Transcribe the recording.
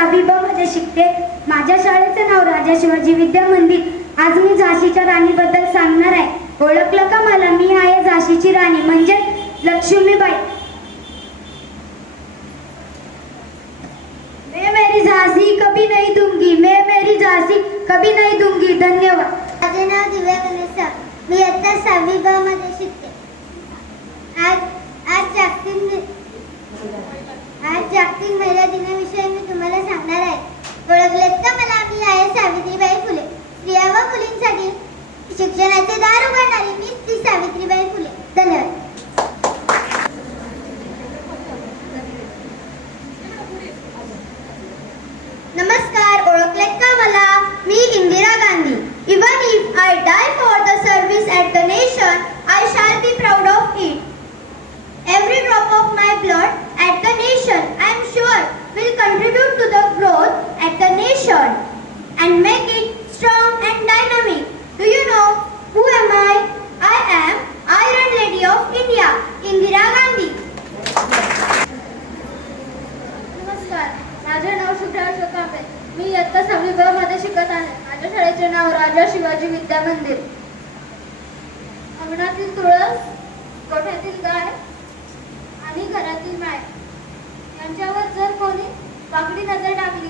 6वी ब मध्ये शिकते. माझ्या शाळेचे नाव राजा शिवाजी विद्या मंदिर. आज मी झाशीच्या राणीबद्दल सांगणार आहे. ओळखलं का मला? मी आहे झाशीची राणी म्हणजे लक्ष्मीबाई. मैं मेरी झांसी कभी नहीं दूंगी, मैं मेरी झांसी कभी नहीं दूंगी. धन्यवाद. माझे नाव दिव्या गणेशा. मी इयत्ता 6वी ब मध्ये शिकते. आज जागतिक महिला दिनाविषयी मी तुम्हाला सांगणार आहे. ओळखलेत का मला? मी आहे सावित्रीबाई फुले. स्त्रिया व मुलींसाठी शिक्षणाचे दार उघडणारी मी ती सावित्रीबाई फुले. धन्यवाद. नमस्कार. ओळखलेत का मला? मी Indira Gandhi. Even if I die for the service at the nation, I shall be proud of it. Every drop of my blood at the nation, I am sure, will contribute to the growth at the nation and make it strong and dynamic. Do you know who am I? I am Iron Lady of India, Indira Gandhi. नमस्कार. माझे नाव शुभ्रा अशोक कांबळे. मी इयत्ता 6वी ब मध्ये शिकत आहे. माझ्या शाळेचे नाव राजा शिवाजी विद्या मंदिर. अंगणातील तुळस, गोठ्यातील गाय आणि घरातील माय यांच्यावर जर कोणी वाकडी नजर टाकली